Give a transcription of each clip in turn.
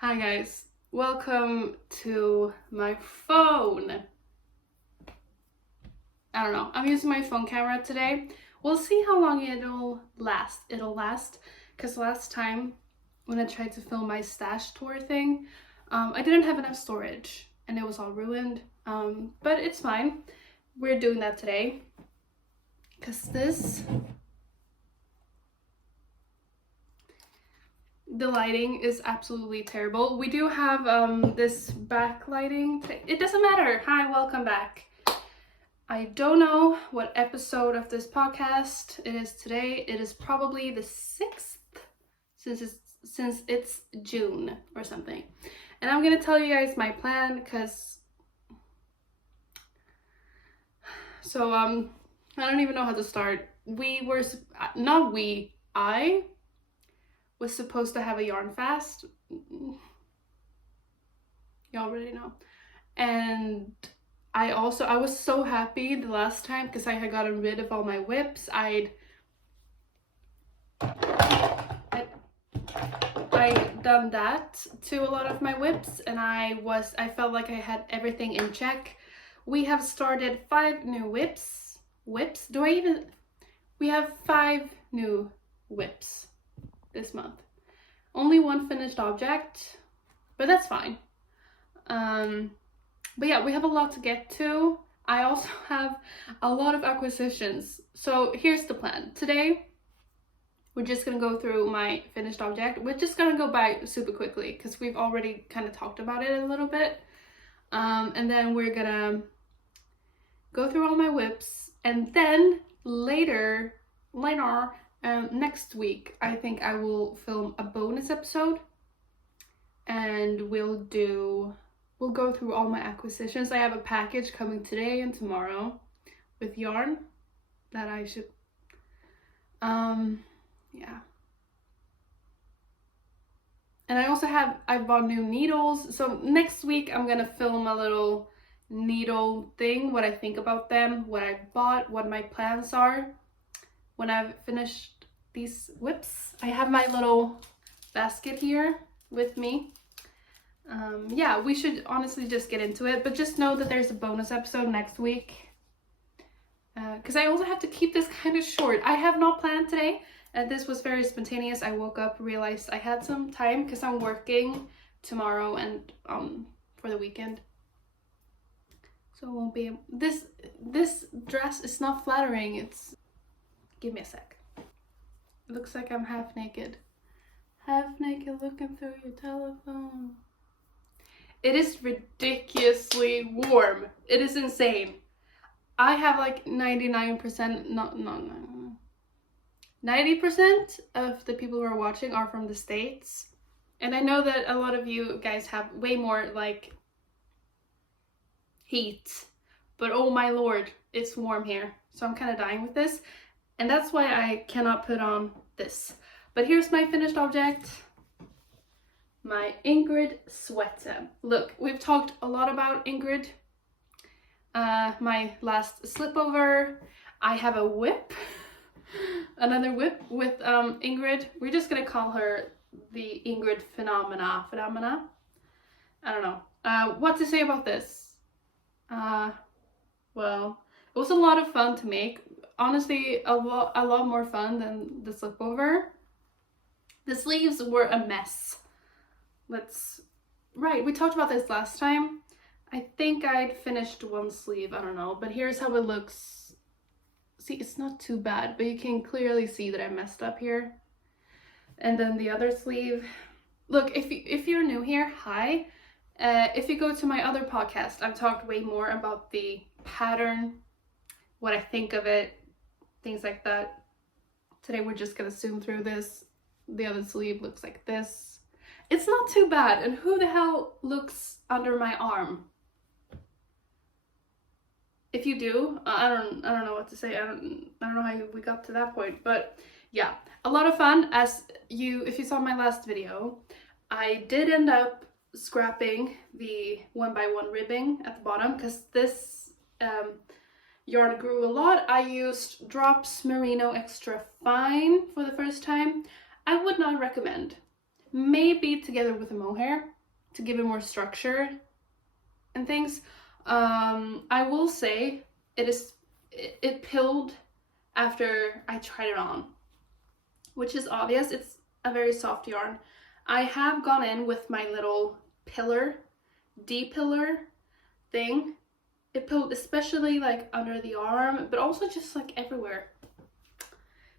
Hi guys, welcome to my phone. I don't know, I'm using my phone camera today. We'll see how long it'll last. Because last time when I tried to film my stash tour thing, I didn't have enough storage and it was all ruined. But it's fine. We're doing that today. Because the lighting is absolutely terrible. We do have this backlighting thing. It doesn't matter. Hi, welcome back. I don't know what episode of this podcast it is today. It is probably the 6th since it's June or something. And I'm gonna tell you guys my plan because I don't even know how to start. I was supposed to have a yarn fast. You already know. And I was so happy the last time because I had gotten rid of all my whips. I'd done that to a lot of my whips and I felt like I had everything in check. We have started 5 new whips. We have 5 new whips this month. Only 1 finished object, but that's fine. But yeah, we have a lot to get to. I also have a lot of acquisitions. So here's the plan. Today, we're just gonna go through my finished object. We're just gonna go by super quickly because we've already kind of talked about it a little bit. And then we're gonna go through all my whips, and then later, next week, I think I will film a bonus episode, and we'll go through all my acquisitions. I have a package coming today and tomorrow with yarn that I should, yeah. And I bought new needles. So next week I'm gonna film a little needle thing, what I think about them, what I bought, what my plans are when I've finished these whips. I have my little basket here with me. Yeah, we should honestly just get into it, but just know that there's a bonus episode next week. Because I also have to keep this kind of short. I have not planned today, and this was very spontaneous. I woke up, realized I had some time because I'm working tomorrow and for the weekend. So it won't be this dress is not flattering. Give me a sec. It looks like I'm half naked looking through your telephone. It is ridiculously warm. It is insane. I have like 90% of the people who are watching are from the States. And I know that a lot of you guys have way more like heat. But oh my lord, it's warm here. So I'm kind of dying with this. And that's why I cannot put on this. But here's my finished object. My Ingrid sweater. Look, we've talked a lot about Ingrid. My last slipover. I have a whip. Another whip with Ingrid. We're just gonna call her the Ingrid Phenomena. I don't know. What to say about this? Well, it was a lot of fun to make. Honestly, a lot more fun than the slipover. The sleeves were a mess. We talked about this last time. I think I'd finished 1 sleeve, I don't know, but here's how it looks. See, it's not too bad, but you can clearly see that I messed up here. And then the other sleeve. Look, if you're new here, hi. If you go to my other podcast, I've talked way more about the pattern, what I think of it, things like that. Today we're just gonna zoom through this. The other sleeve looks like this. It's not too bad. And who the hell looks under my arm? If you do, I don't know what to say. I don't know how we got to that point, but yeah, a lot of fun. If you saw my last video, I did end up scrapping the 1x1 ribbing at the bottom because this yarn grew a lot. I used Drops Merino Extra Fine for the first time. I would not recommend. maybe together with the mohair to give it more structure and things. I will say it pilled after I tried it on, which is obvious. It's a very soft yarn. I have gone in with my little pillar, D-pillar thing. It pilled especially like under the arm, but also just like everywhere.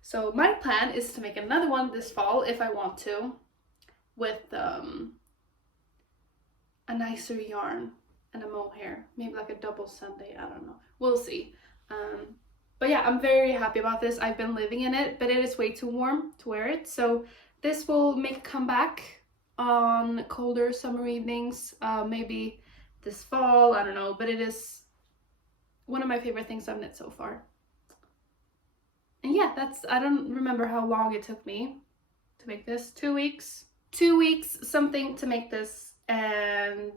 So my plan is to make another one this fall if I want to, with a nicer yarn and a mohair, maybe like a double Sunday, I don't know, we'll see. But yeah, I'm very happy about this. I've been living in it, but it is way too warm to wear it, so this will make a comeback on colder summer evenings, maybe this fall, I don't know, but it is one of my favorite things I've knit so far. And yeah, I don't remember how long it took me to make this. 2 weeks? 2 weeks something to make this, and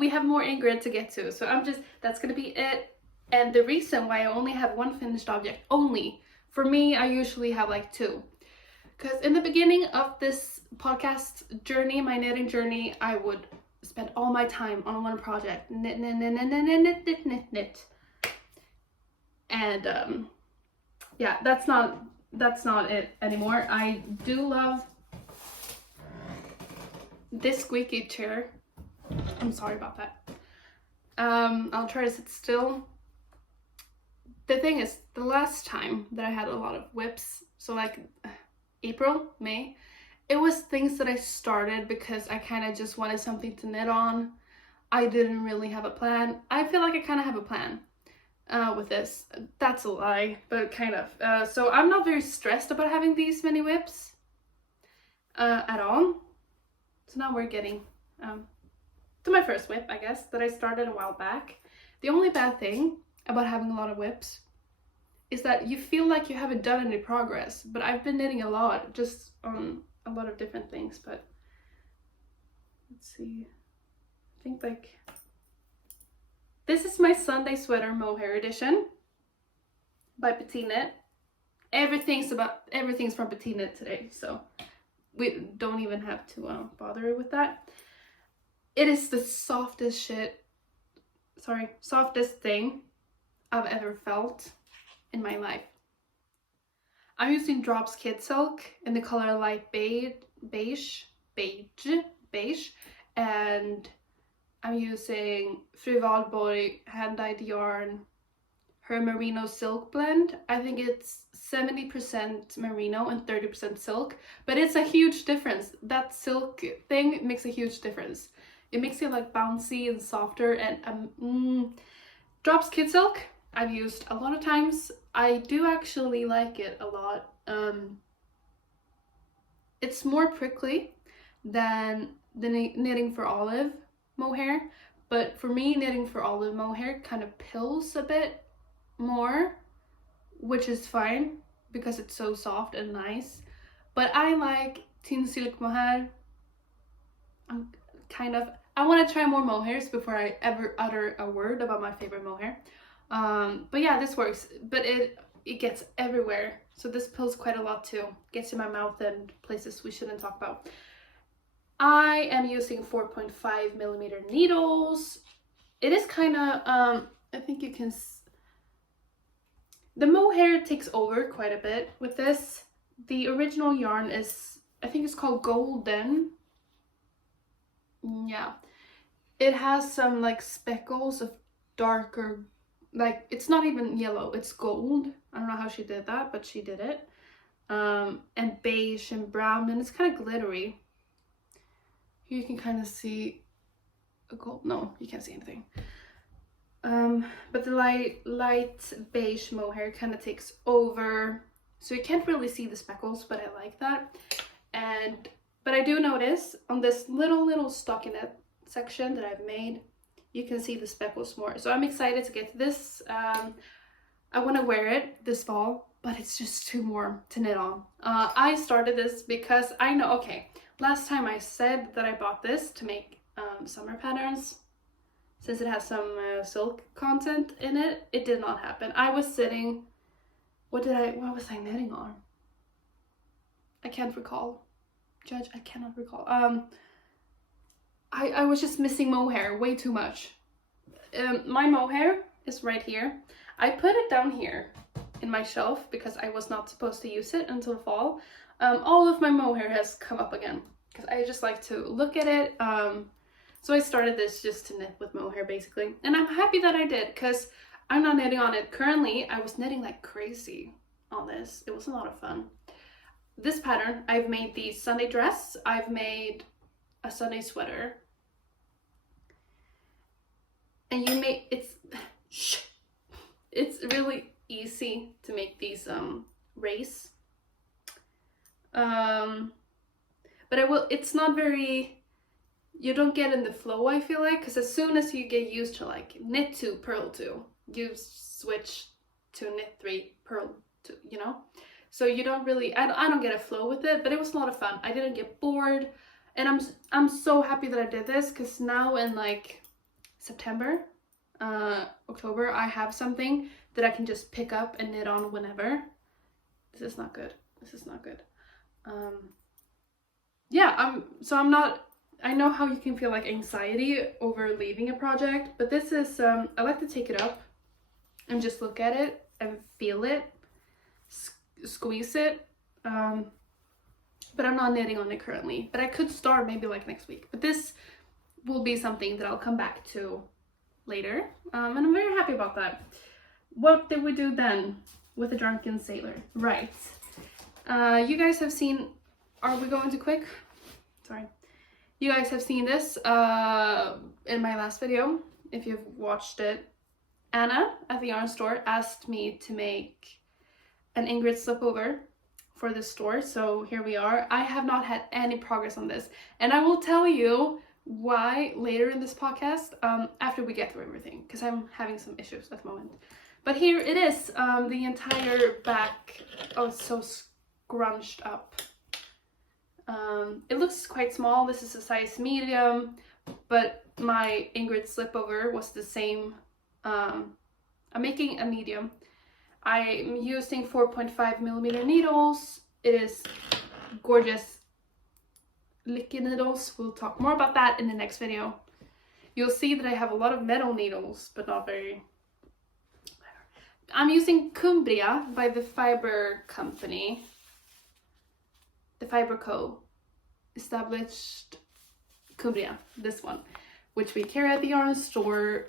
we have more Ingrid to get to, so that's gonna be it. And the reason why I only have one finished object, only, for me, I usually have like 2. Because in the beginning of this podcast journey, my knitting journey, I would spend all my time on one project. Knit. And yeah, that's not it anymore. I do love this squeaky chair. I'm sorry about that. I'll try to sit still. The thing is, the last time that I had a lot of whips, so like April, May, it was things that I started because I kind of just wanted something to knit on. I didn't really have a plan. I feel like I kind of have a plan with this. That's a lie, but kind of. So I'm not very stressed about having these many whips at all. So now we're getting to my first whip, I guess, that I started a while back. The only bad thing about having a lot of whips is that you feel like you haven't done any progress, but I've been knitting a lot, just on a lot of different things. But let's see, I think like this is my Sunday sweater mohair edition by Petit Knit. Everything's from Petit Knit today, so we don't even have to bother with that. It is the softest thing I've ever felt in my life. I'm using Drops Kid Silk in the color light beige, and I'm using Fru Valborg hand-dyed yarn, her merino silk blend. I think it's 70% merino and 30% silk, but it's a huge difference. That silk thing makes a huge difference. It makes it like bouncy and softer, and Drops Kid Silk I've used a lot of times. I do actually like it a lot. It's more prickly than the Knitting for Olive mohair, but for me, Knitting for Olive mohair kind of pills a bit more, which is fine because it's so soft and nice. But I like Tin Silk mohair. I want to try more mohairs before I ever utter a word about my favorite mohair. But yeah, this works, but it gets everywhere. So this pills quite a lot too. Gets in my mouth and places we shouldn't talk about. I am using 4.5mm needles. It is kind of, I think you can, the mohair takes over quite a bit with this. The original yarn is, I think it's called Golden. Yeah. It has some like speckles of darker, like it's not even yellow, it's gold. I don't know how she did that, but she did it. And beige and brown, and it's kind of glittery. Here you can kind of see a gold, no, you can't see anything. But the light beige mohair kind of takes over, so you can't really see the speckles, but I like that. But I do notice on this little stockinette section that I've made, you can see the speckles more. So I'm excited to get to this. I want to wear it this fall, but it's just too warm to knit on. I started this because I know, okay, last time I said that I bought this to make summer patterns, since it has some silk content in it. It did not happen. I was sitting, what was I knitting on? I can't recall. Judge, I cannot recall. I was just missing mohair way too much. My mohair is right here. I put it down here in my shelf because I was not supposed to use it until fall. All of my mohair has come up again because I just like to look at it. So I started this just to knit with mohair basically. And I'm happy that I did because I'm not knitting on it. Currently, I was knitting like crazy on this. It was a lot of fun. This pattern, I've made the Sunday dress. I've made a Sunday sweater. And you make, it's really easy to make these race. But it's not very, you don't get in the flow, I feel like, because as soon as you get used to like knit 2, purl 2, you switch to knit 3, purl 2, you know? So you don't really, I don't get a flow with it, but it was a lot of fun. I didn't get bored, and I'm so happy that I did this, because now in like September, October, I have something that I can just pick up and knit on whenever. This is not good. This is not good. Yeah, I'm not, I know how you can feel like anxiety over leaving a project, but this is, I like to take it up and just look at it and feel it, squeeze it, but I'm not knitting on it currently. But I could start maybe like next week, but this will be something that I'll come back to later, and I'm very happy about that. What did we do then with the Drunken Sailor? Right, you guys have seen, are we going too quick? Sorry. You guys have seen this in my last video, if you've watched it. Anna at the yarn store asked me to make an Ingrid slipover for this store, so here we are. I have not had any progress on this, and I will tell you why later in this podcast, after we get through everything, because I'm having some issues at the moment. But here it is, the entire back. Oh, it's so scrunched up. It looks quite small. This is a size medium, but my Ingrid slipover was the same. I'm making a medium. I'm using 4.5mm needles. It is gorgeous liquid needles. We'll talk more about that in the next video. You'll see that I have a lot of metal needles, but not very. I'm using Cumbria by the Fiber Company. The Fiber Co. Established Cumbria, this one, which we carry at the yarn store.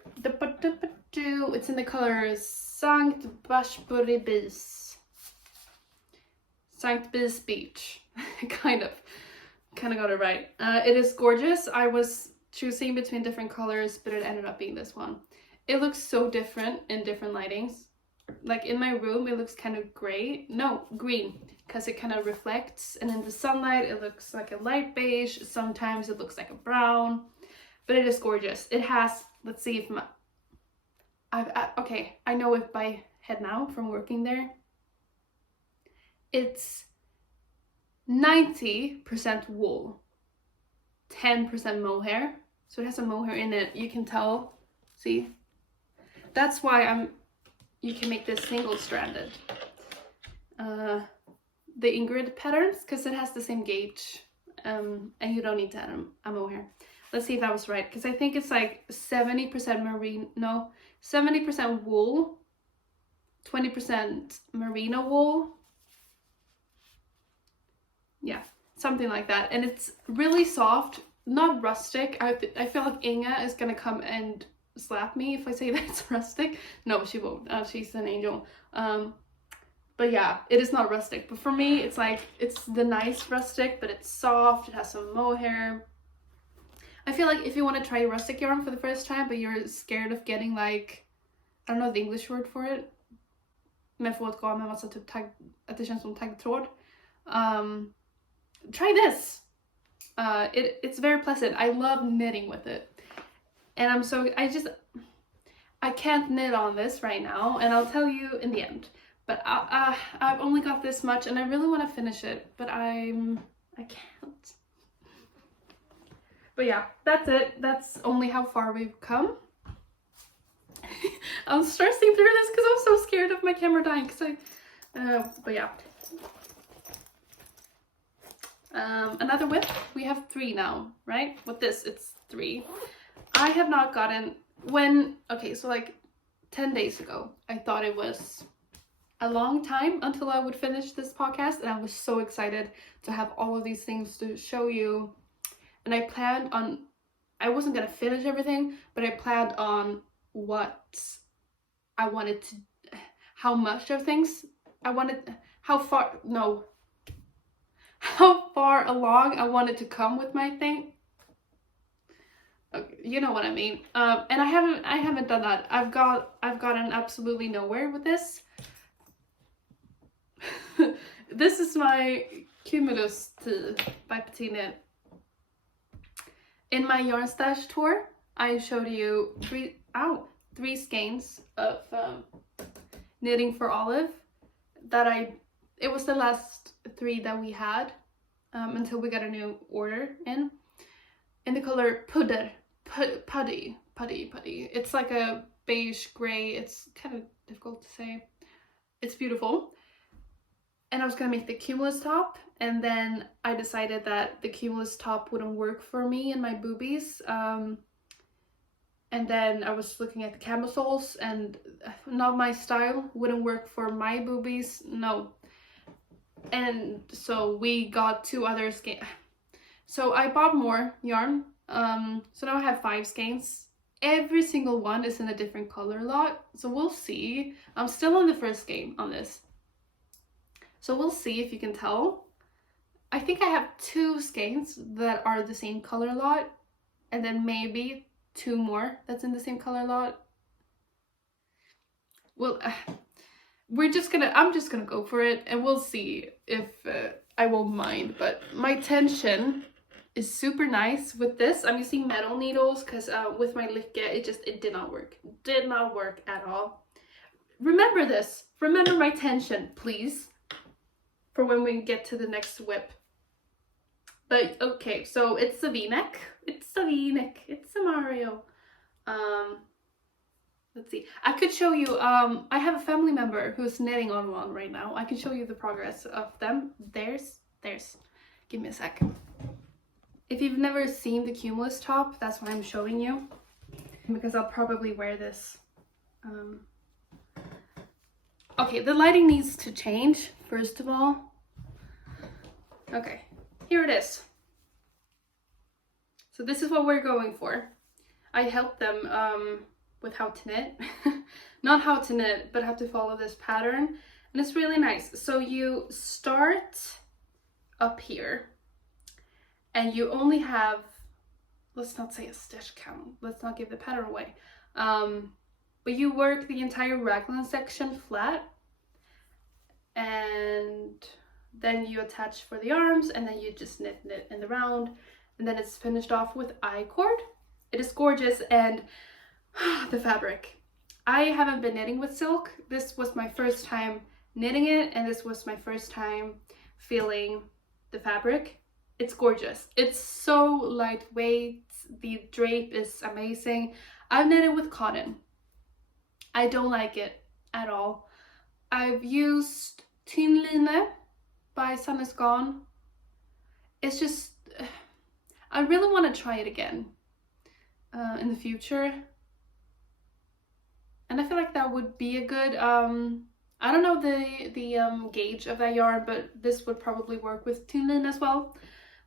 It's in the color Sankt Bashbury Bees. Sankt Bees Beach. kind of got it right. It is gorgeous. I was choosing between different colors, but it ended up being this one. It looks so different in different lightings. Like in my room, it looks kind of green, because it kind of reflects, and in the sunlight it looks like a light beige. Sometimes it looks like a brown, but it is gorgeous. It has, let's see if okay, I know it by head now from working there. It's 90% wool, 10% mohair, so it has some mohair in it. You can tell, see, that's why you can make this single-stranded. The Ingrid patterns, because it has the same gauge, and you don't need to add a mohair. Let's see if that was right, because I think it's like 70% 70% wool, 20% merino wool. Yeah, something like that. And it's really soft, not rustic. I feel like Inga is gonna come and slap me if I say that it's rustic. No, she won't. She's an angel. But yeah, it is not rustic. But for me, it's like, it's the nice rustic, but it's soft. It has some mohair. I feel like if you want to try rustic yarn for the first time, but you're scared of getting like, I don't know the English word for it. Men får ett garn med massa typ tagg, att det känns som taggtråd. Try this. It's very pleasant. I love knitting with it. And I can't knit on this right now, and I'll tell you in the end. But I've only got this much, and I really want to finish it, but I can't. But yeah, that's it. That's only how far we've come. I'm stressing through this because I'm so scared of my camera dying. But yeah. Another whip. We have 3 now, right? With this, it's 3. I have not gotten okay, so like 10 days ago, I thought it was a long time until I would finish this podcast, and I was so excited to have all of these things to show you. And I planned on, I wasn't gonna finish everything, but I planned on what I wanted to, how much of things I wanted, how far along I wanted to come with my thing. Okay, you know what I mean. And I haven't done that. I've gotten absolutely nowhere with this. This is my Cumulus tea by Patina. In my yarn stash tour, I showed you 3 skeins of knitting for Olive that it was the last 3 that we had until we got a new order in the color putty. It's like a beige gray. It's kind of difficult to say. It's beautiful. And I was gonna make the Cumulus top, and then I decided that the Cumulus top wouldn't work for me and my boobies. And then I was looking at the camisoles, and not my style, wouldn't work for my boobies, no. And so we got 2 other skeins. So I bought more yarn. So now I have 5 skeins. Every single one is in a different color lot, so we'll see. I'm still on the first skein on this. So we'll see if you can tell. I think I have 2 skeins that are the same color lot, and then maybe 2 more that's in the same color lot. Well, I'm just gonna go for it, and we'll see if I won't mind. But my tension is super nice with this. I'm using metal needles because with my Lykke, it did not work. Did not work at all. Remember this. Remember my tension, please, for when we get to the next whip. But okay, so it's a V-neck. It's a V-neck. It's a Mario. Let's see. I could show you, I have a family member who's knitting on one right now. I can show you the progress of them. There's. Give me a sec. If you've never seen the Cumulus top, that's what I'm showing you. Because I'll probably wear this. Okay, the lighting needs to change, first of all. Okay, here it is. So this is what we're going for. I helped them with how to knit. Not how to knit, but how to follow this pattern. And it's really nice. So you start up here. And you only have, let's not say a stitch count. Let's not give the pattern away. But you work the entire raglan section flat. And then you attach for the arms, and then you just knit in the round. And then it's finished off with I-cord. It is gorgeous, and the fabric. I haven't been knitting with silk. This was my first time knitting it, and this was my first time feeling the fabric. It's gorgeous. It's so lightweight. The drape is amazing. I've knitted with cotton. I don't like it at all. I've used Tinline by AlexandrasGarn. It's just, I really want to try it again in the future. And I feel like that would be a good, I don't know the gauge of that yarn, but this would probably work with Tinline as well.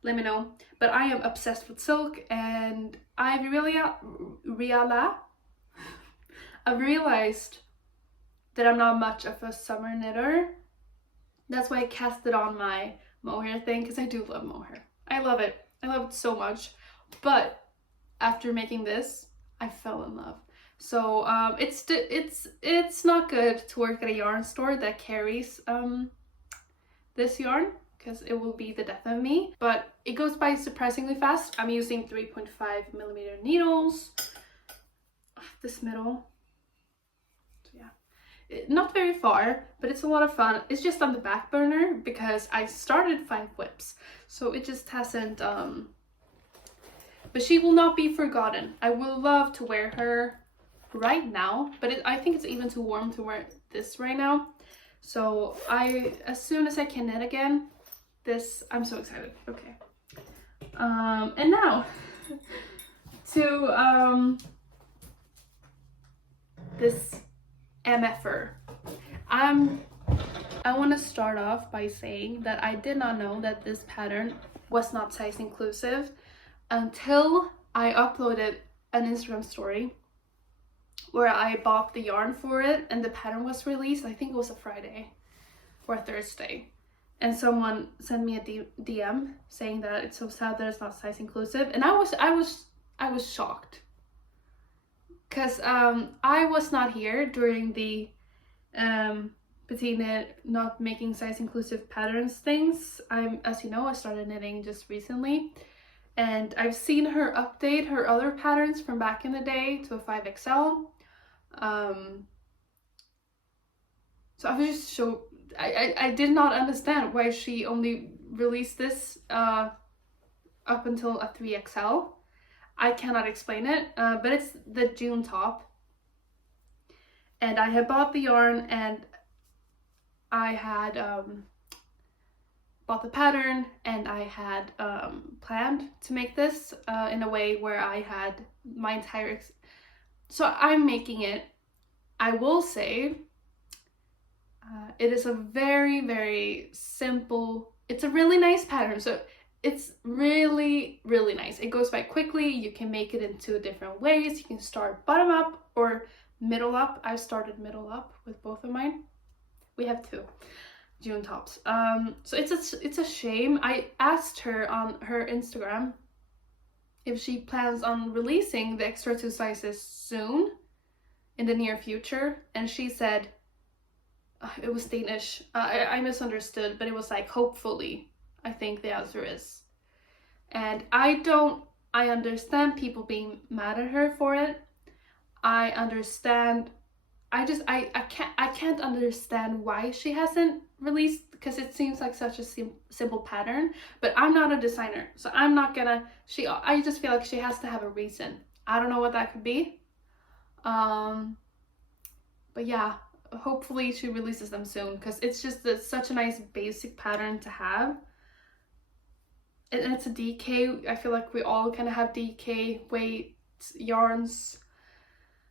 Let me know. But I am obsessed with silk, and I've realized that I'm not much of a summer knitter. That's why I cast it on my mohair thing, because I do love mohair. I love it. I love it so much. But after making this, I fell in love. So it's not good to work at a yarn store that carries this yarn, because it will be the death of me. But it goes by surprisingly fast. I'm using 3.5mm needles. This middle. So yeah, not very far, but it's a lot of fun. It's just on the back burner because I started 5 whips, so it just hasn't. But she will not be forgotten. I will love to wear her right now, but I think it's even too warm to wear this right now. So as soon as I can knit again, this. I'm so excited. Okay. And now to this MFR. I want to start off by saying that I did not know that this pattern was not size inclusive until I uploaded an Instagram story where I bought the yarn for it and the pattern was released. I think it was a Friday or a Thursday. And someone sent me a DM saying that it's so sad that it's not size inclusive. And I was shocked. Because I was not here during the Bettina not making size inclusive patterns things. As you know, I started knitting just recently. And I've seen her update her other patterns from back in the day to a 5XL. So I was just so I did not understand why she only released this up until a 3XL. I cannot explain it, but it's the June top. And I had bought the yarn and I had bought the pattern and I had planned to make this in a way where I had my entire... So I'm making it. I will say it is a very, very simple... It's a really nice pattern. So it's really, really nice. It goes by quickly. You can make it in 2 different ways. You can start bottom up or middle up. I've started middle up with both of mine. We have 2 June tops. So it's a shame. I asked her on her Instagram if she plans on releasing the extra 2 sizes soon in the near future, and she said it was Danish. I misunderstood, but it was like hopefully. I think the answer is. And I understand people being mad at her for it. I understand. I can't understand why she hasn't released, because it seems like such a simple pattern, but I'm not a designer, so I'm not gonna, I just feel like she has to have a reason. I don't know what that could be. But yeah, hopefully she releases them soon, because it's just such a nice basic pattern to have. And it's a DK. I feel like we all kind of have DK weight yarns.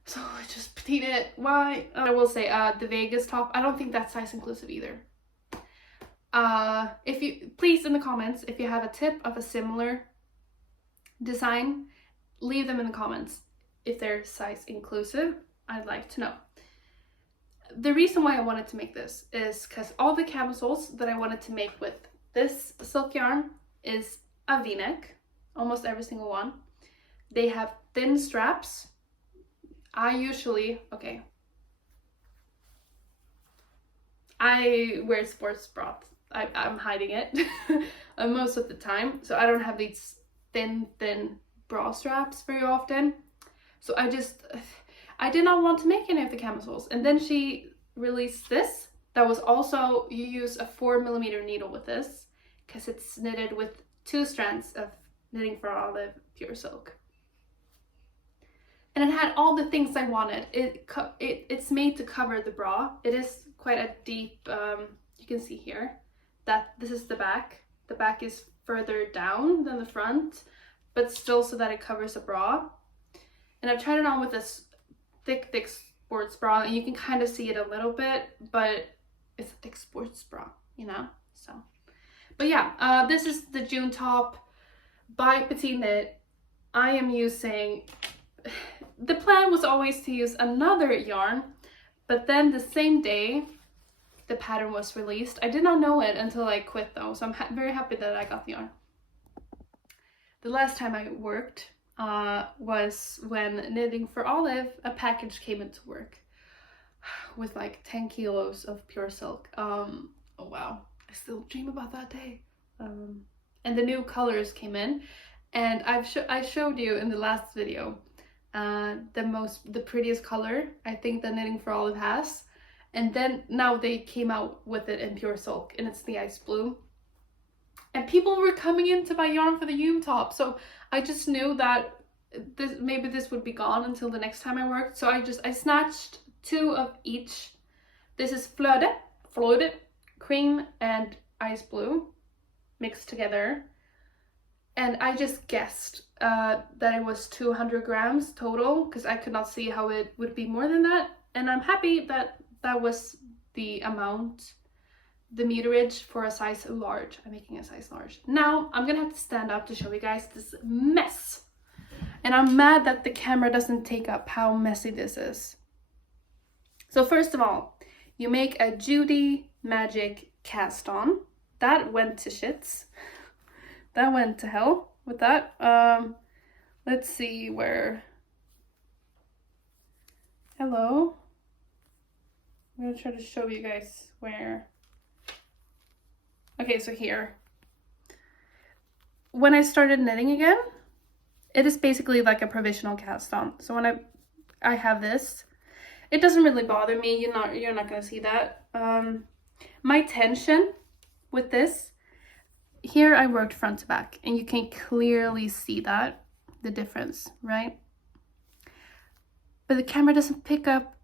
So I just petite it. Why? I will say the Vegas top, I don't think that's size inclusive either. If you, please in the comments, if you have a tip of a similar design, leave them in the comments. If they're size inclusive, I'd like to know. The reason why I wanted to make this is because all the camisoles that I wanted to make with this silk yarn is a v-neck, almost every single one. They have thin straps. I usually, okay, I wear sports bras. I'm hiding it most of the time, so I don't have these thin bra straps very often. So I did not want to make any of the camisoles. And then she released this. That was also, you use a 4mm needle with this, because it's knitted with 2 strands of Knitting for Olive pure silk. And it had all the things I wanted. It's made to cover the bra. It is quite a deep, you can see here that this is the back. The back is further down than the front, but still so that it covers the bra. And I tried it on with this thick sports bra, and you can kind of see it a little bit, but it's a thick sports bra, you know? So, but yeah, this is the June top by Petite Knit. I am using, the plan was always to use another yarn, but then the same day the pattern was released. I did not know it until I quit though, so I'm very happy that I got the yarn. The last time I worked was when Knitting for Olive, a package came into work with like 10 kilos of pure silk. Oh wow, I still dream about that day. And the new colors came in, and I showed you in the last video the prettiest color I think that Knitting for Olive has, and then now they came out with it in pure silk, and it's the ice blue. And people were coming in to buy yarn for the June top, so I just knew that maybe this would be gone until the next time I worked. So I snatched 2 of each. This is Flöde, cream and ice blue. mixed together. And I just guessed that it was 200 grams total, because I could not see how it would be more than that. And I'm happy that that was the amount, the meterage for a size large. I'm making a size large. Now I'm gonna have to stand up to show you guys this mess. And I'm mad that the camera doesn't take up how messy this is. So first of all, you make a Judy Magic cast on. That went to shits. That went to hell with that. Let's see where. Hello. I'm gonna try to show you guys where. Okay, so here. When I started knitting again, it is basically like a provisional cast on. So when I have this, it doesn't really bother me. You're not gonna see that. My tension with this, here I worked front to back, and you can clearly see that, the difference, right? But the camera doesn't pick up.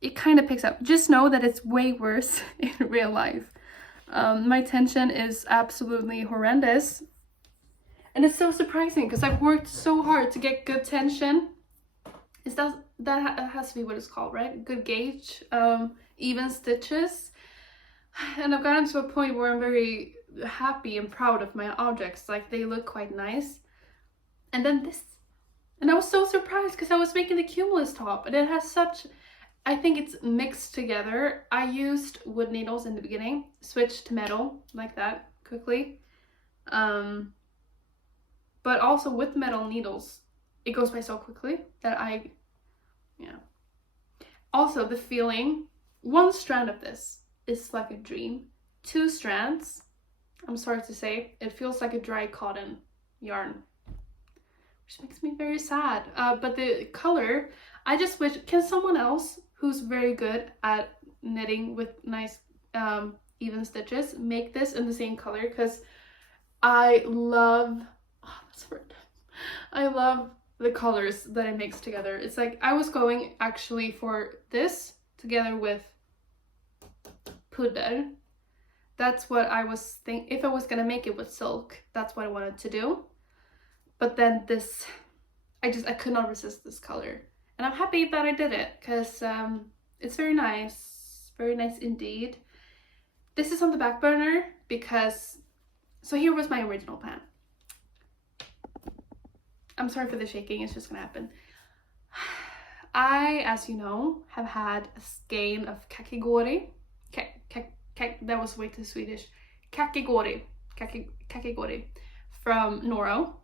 It kind of picks up. Just know that it's way worse in real life. My tension is absolutely horrendous. And it's so surprising because I've worked so hard to get good tension. That has to be what it's called, right? Good gauge, even stitches. And I've gotten to a point where I'm very happy and proud of my objects. Like, they look quite nice. And then this. And I was so surprised because I was making the cumulus top, and it has such, I think it's mixed together. I used wood needles in the beginning, switched to metal like that quickly. But also with metal needles, it goes by so quickly that yeah. Also, the feeling, one strand of this is like a dream. 2 strands, I'm sorry to say, it feels like a dry cotton yarn, which makes me very sad. But the color, I just wish, can someone else who's very good at knitting with nice even stitches make this in the same color? Because I love, I love the colors that it makes together. It's like, I was going actually for this together with pudder. That's what I was thinking. If I was gonna make it with silk, that's what I wanted to do. But then this, I could not resist this color. And I'm happy that I did it, because it's very nice indeed. This is on the back burner because, so here was my original plan. I'm sorry for the shaking, it's just gonna happen. I, as you know, have had a skein of kakigori. That was way too Swedish. Kakigori from Noro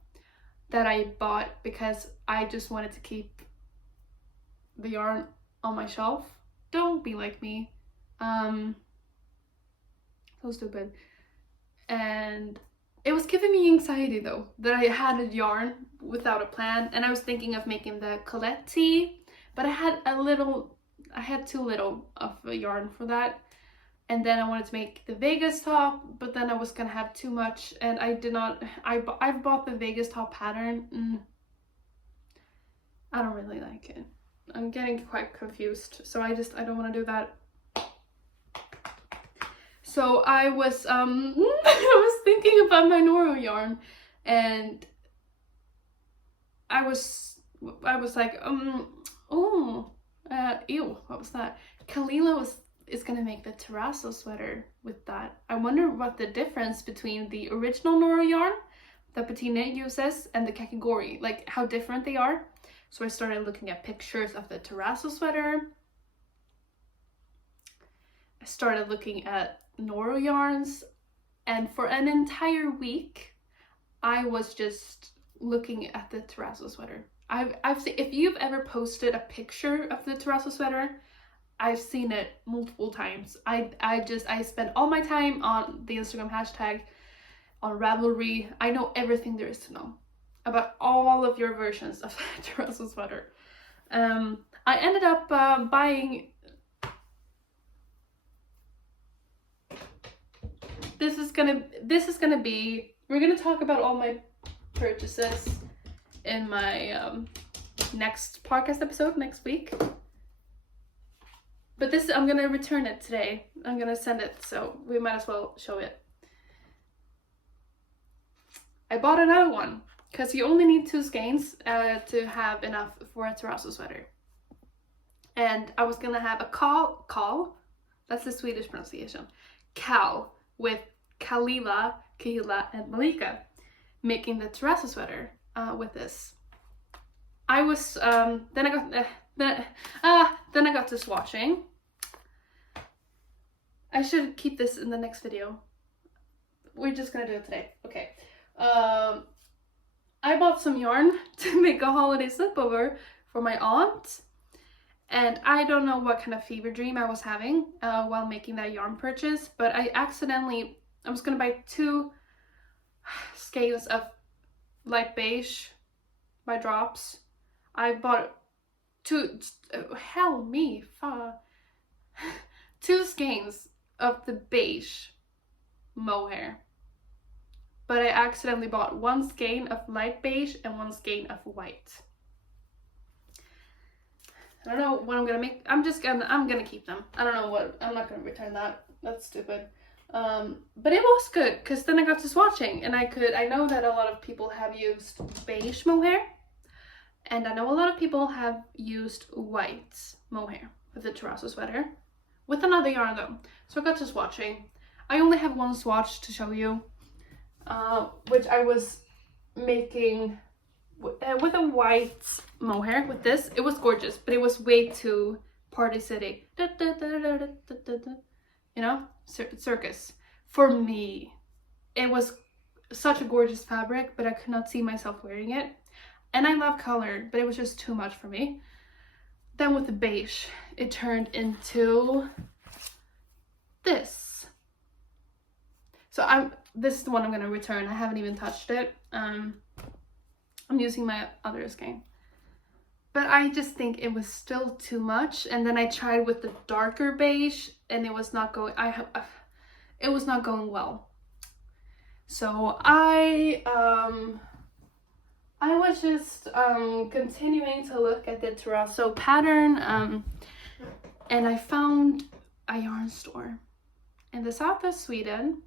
that I bought because I just wanted to keep the yarn on my shelf. Don't be like me. So stupid. And it was giving me anxiety though, that I had a yarn without a plan, and I was thinking of making the Colette tee, but I had too little of a yarn for that. And then I wanted to make the Vegas top, but then I was gonna have too much, and I did not. I've bought the Vegas top pattern. I don't really like it. I'm getting quite confused, so I don't want to do that. So I was I was thinking about my Noro yarn, and I was like, ew, what was that? Kalila is gonna make the terrazzo sweater with that. I wonder what the difference between the original Noro yarn that Bettina uses and the kakigori, like how different they are. So I started looking at pictures of the terrazzo sweater. I started looking at Noro yarns, and for an entire week I was just looking at the terrazzo sweater. I've seen, if you've ever posted a picture of the terrazzo sweater, I've seen it multiple times. I spend all my time on the Instagram hashtag, on Ravelry. I know everything there is to know about all of your versions of the terrazzo sweater. I ended up buying. This is gonna be. We're gonna talk about all my purchases in my next podcast episode next week. But this, I'm gonna return it today. I'm gonna send it, so we might as well show it. I bought another one because you only need 2 skeins to have enough for a terrazzo sweater. And I was gonna have a Cal, that's the Swedish pronunciation, Cal, with Kahila, and Malika making the terrazzo sweater with this. I was then I got to swatching. I should keep this in the next video. We're just gonna do it today. Okay. I bought some yarn to make a holiday sleepover for my aunt. And I don't know what kind of fever dream I was having while making that yarn purchase, but I was gonna buy 2 skeins of light beige by Drops. I bought 2 skeins of the beige mohair, but I accidentally bought 1 skein of light beige and 1 skein of white. I don't know what I'm gonna make. I'm gonna keep them. I don't know what, I'm not gonna return that. That's stupid. But it was good because then I got to swatching and I know that a lot of people have used beige mohair, and I know a lot of people have used white mohair with the terrazzo sweater with another yarn though. So I got to swatching. I only have 1 swatch to show you, which I was making with a white mohair with this. It was gorgeous, but it was way too Party City. You know, circus. For me, it was such a gorgeous fabric, but I could not see myself wearing it. And I love color, but it was just too much for me. Then with the beige, it turned into this. So this is the one I'm gonna return. I haven't even touched it. I'm using my other skein. But I just think it was still too much. And then I tried with the darker beige and it was not going, it was not going well. So I was just continuing to look at the terrazzo pattern, and I found a yarn store in the south of Sweden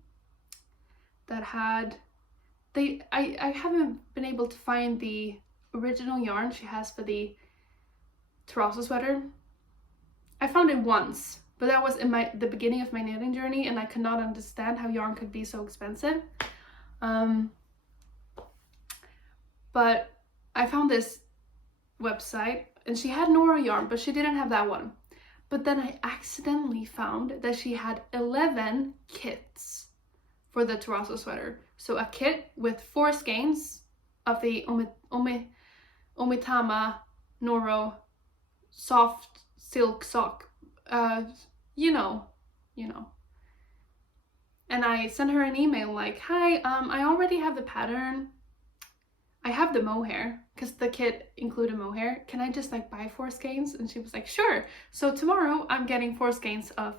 that had, I haven't been able to find the original yarn she has for the terrazzo sweater. I found it once, but that was in the beginning of my knitting journey, and I could not understand how yarn could be so expensive. But I found this website and she had Nora yarn, but she didn't have that one. But then I accidentally found that she had 11 kits for the terrazzo sweater. So a kit with 4 skeins of the Omitama Noro soft silk sock, you know. And I sent her an email like, hi, I already have the pattern. I have the mohair, because the kit included mohair. Can I just like buy 4 skeins? And she was like, sure. So tomorrow I'm getting 4 skeins of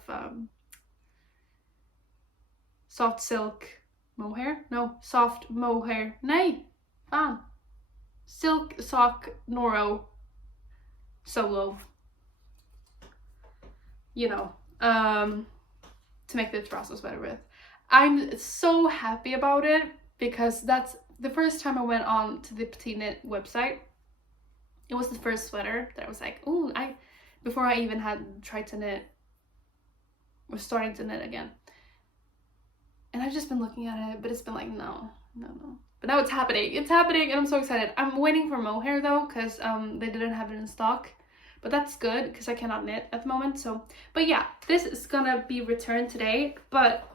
soft silk mohair. No, soft mohair. Nej, fan. Silk sock Noro solo. To make the terrazzo sweater with. I'm so happy about it because that's the first time I went on to the Petite Knit website. It was the first sweater that I was like, oh, before I even had tried to knit, was starting to knit again. And I've just been looking at it, but it's been like, no. But now it's happening. It's happening and I'm so excited. I'm waiting for mohair though, because they didn't have it in stock. But that's good because I cannot knit at the moment. So, but yeah, this is gonna be returned today. But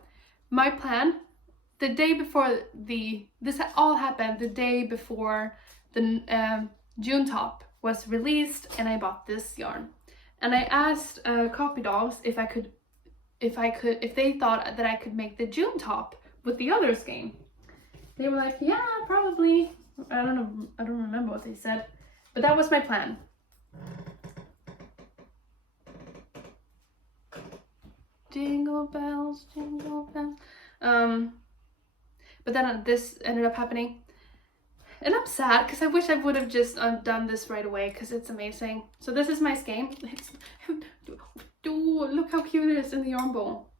my plan, the day before this all happened the day before the June top was released, and I bought this yarn. And I asked Copy Dolls if they thought that I could make the June top with the other skein. They were like, yeah, probably. I don't know. I don't remember what they said, but that was my plan. Jingle bells, jingle bells. But then this ended up happening. And I'm sad because I wish I would have just done this right away because it's amazing. So this is my skein. Look how cute it is in the yarn bowl.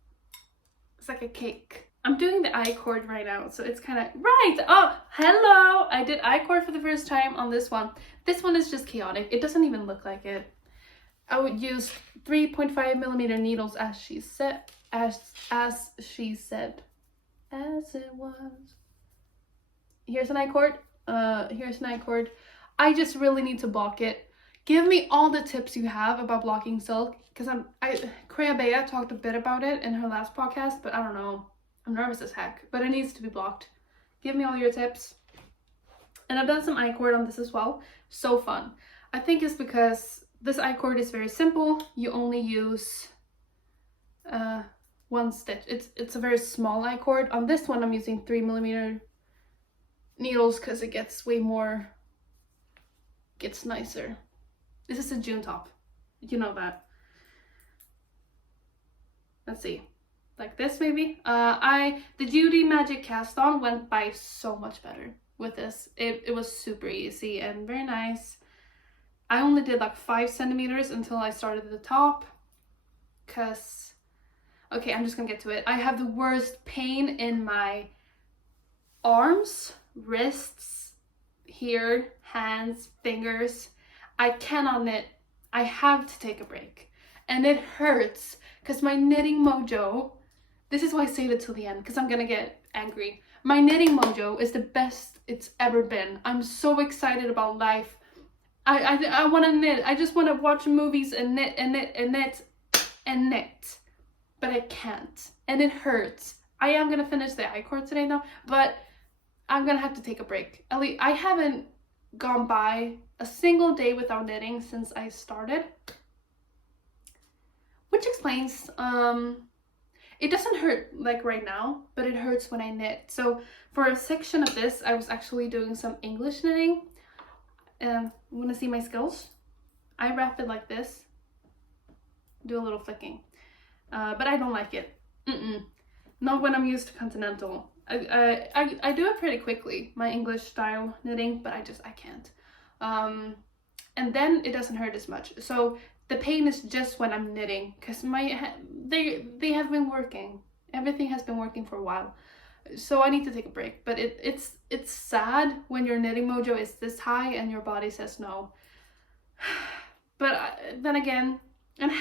It's like a cake. I'm doing the I-cord right now, so it's kind of, right, oh, hello! I did I-cord for the first time on this one. This one is just chaotic. It doesn't even look like it. I would use 3.5mm needles as she said, as she said, as it was. Here's an I-cord, here's an I-cord. I just really need to block it. Give me all the tips you have about blocking silk, because Kreya Bea talked a bit about it in her last podcast, but I don't know. I'm nervous as heck, but it needs to be blocked. Give me all your tips. And I've done some I-cord on this as well. So fun. I think it's because this I-cord is very simple. You only use one stitch. It's a very small I-cord. On this one, I'm using 3mm needles because it gets way more, gets nicer. This is a June top. You know that. Let's see. Like this maybe. The Judy Magic cast on went by so much better with this. It was super easy and very nice. I only did like 5 centimeters until I started at the top, cause, okay, I'm just gonna get to it. I have the worst pain in my arms, wrists, here, hands, fingers. I cannot knit. I have to take a break, and it hurts because my knitting mojo, this is why I saved it till the end, because I'm gonna get angry. My knitting mojo is the best it's ever been. I'm so excited about life. I want to knit. I just want to watch movies and knit and knit and knit and knit, but I can't, and it hurts. I am gonna finish the I-cord today though, but I'm gonna have to take a break. At least I haven't gone by a single day without knitting since I started, which explains it doesn't hurt like right now, but it hurts when I knit. So for a section of this, I was actually doing some English knitting. Want to see my skills? I wrap it like this, do a little flicking, but I don't like it. Not when I'm used to continental. I do it pretty quickly, my English style knitting, but I can't. And then it doesn't hurt as much. So the pain is just when I'm knitting, because they have been working. Everything has been working for a while. So I need to take a break, but it's sad when your knitting mojo is this high and your body says no. But then again, and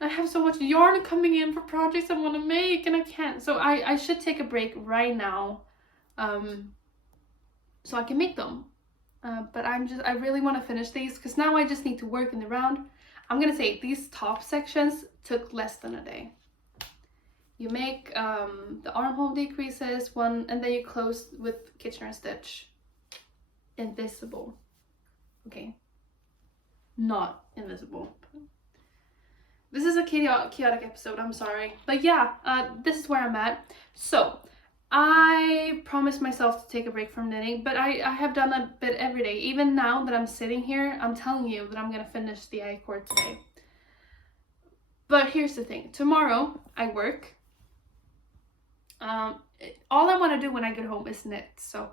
I have so much yarn coming in for projects I want to make, and I can't. So I should take a break right now, so I can make them. But I really want to finish these, because now I just need to work in the round. I'm gonna say these top sections took less than a day. You make the armhole decreases one, and then you close with Kitchener stitch. Invisible. Okay. Not invisible. This is a chaotic episode, I'm sorry. But yeah, this is where I'm at. So, I promised myself to take a break from knitting, but I have done a bit every day. Even now that I'm sitting here, I'm telling you that I'm gonna finish the I-cord today. But here's the thing. Tomorrow, I work. All I want to do when I get home is knit, so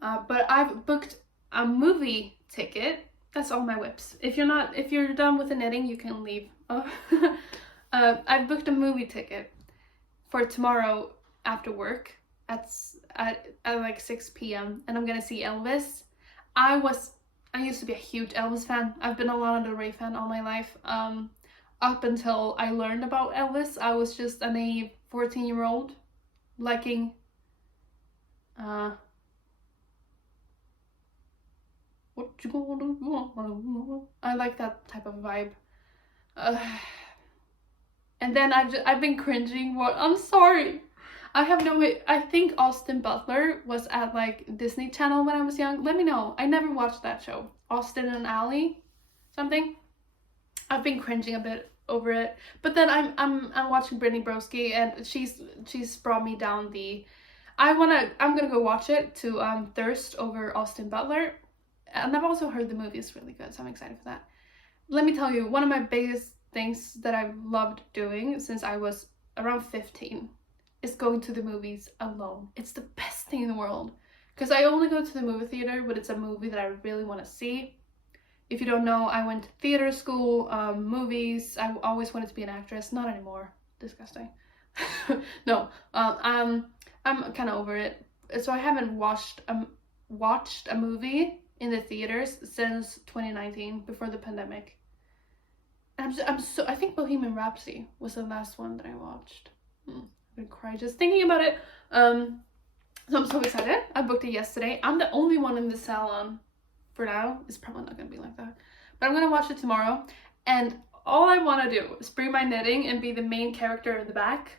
but I've booked a movie ticket. That's all my whips. If you're done with the knitting, you can leave. I've booked a movie ticket for tomorrow after work at like 6 p.m. and I'm gonna see Elvis. I used to be a huge Elvis fan. I've been a Lana Del Rey fan all my life. Up until I learned about Elvis, I was just a naive 14-year-old liking what you gonna do? I like that type of vibe. And then I've been cringing. What? I'm sorry. I have no way. I think Austin Butler was at like Disney Channel when I was young. Let me know. I never watched that show. Austin and Ally, something. I've been cringing a bit over it, but then I'm watching Brittany Broski, and she's brought me down the. I'm gonna go watch it to thirst over Austin Butler, and I've also heard the movie is really good, so I'm excited for that. Let me tell you, one of my biggest things that I've loved doing since I was around 15 is going to the movies alone. It's the best thing in the world, because I only go to the movie theater when it's a movie that I really want to see. If you don't know, I went to theater school, movies. I always wanted to be an actress. Not anymore. Disgusting. No, I'm kind of over it. So I haven't watched a movie in the theaters since 2019, before the pandemic. I think Bohemian Rhapsody was the last one that I watched. I'm gonna cry just thinking about it. So I'm so excited. I booked it yesterday. I'm the only one in the salon for now. It's probably not gonna be like that, but I'm gonna watch it tomorrow. And all I want to do is bring my knitting and be the main character in the back,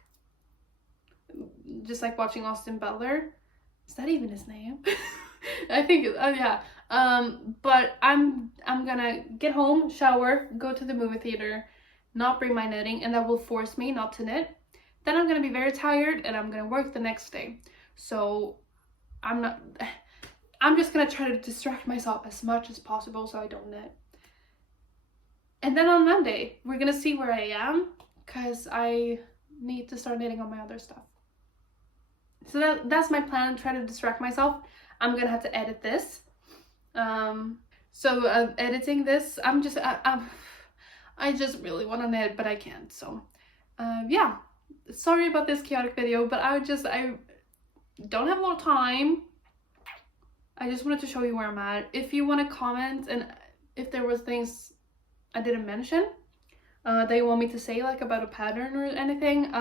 just like watching Austin Butler. Is that even his name? I think. Oh yeah. But I'm gonna get home, shower, go to the movie theater, not bring my knitting, and that will force me not to knit. Then I'm gonna be very tired, and I'm gonna work the next day. So I'm just gonna try to distract myself as much as possible so I don't knit. And then on Monday, we're gonna see where I am, because I need to start knitting on my other stuff. So that's my plan, try to distract myself. I'm gonna have to edit this. Editing this, I just really want to knit, but I can't. So, yeah. Sorry about this chaotic video, but I don't have a lot of time. I just wanted to show you where I'm at. If you want to comment, and if there was things I didn't mention that you want me to say, like about a pattern or anything,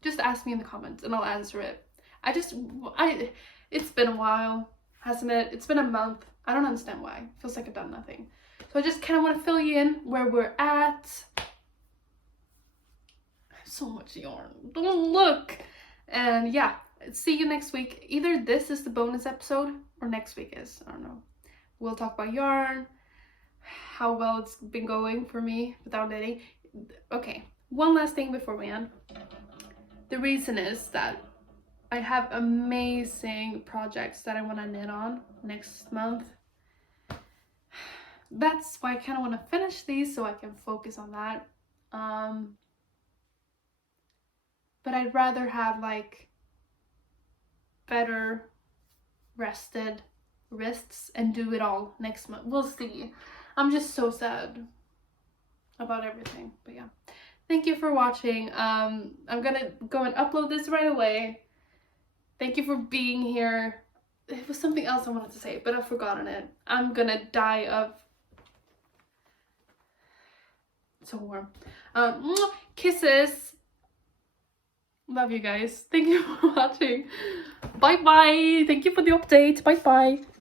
just ask me in the comments and I'll answer it. It's been a while, hasn't it? It's been a month. I don't understand why. It feels like I've done nothing. So I just kind of want to fill you in where we're at. So much yarn. Don't look. And yeah, see you next week. Either this is the bonus episode or next week is. I don't know. We'll talk about yarn, how well it's been going for me without knitting. Okay, one last thing before we end. The reason is that I have amazing projects that I want to knit on next month. That's why I kind of want to finish these so I can focus on that. But I'd rather have like better rested wrists and do it all next month. We'll see. I'm just so sad about everything. But yeah, thank you for watching. I'm gonna go and upload this right away. Thank you for being here. It was something else I wanted to say, but I've forgotten it. I'm gonna die of... It's so warm. Kisses. Love you guys. Thank you for watching. Bye bye. Thank you for the update. Bye bye.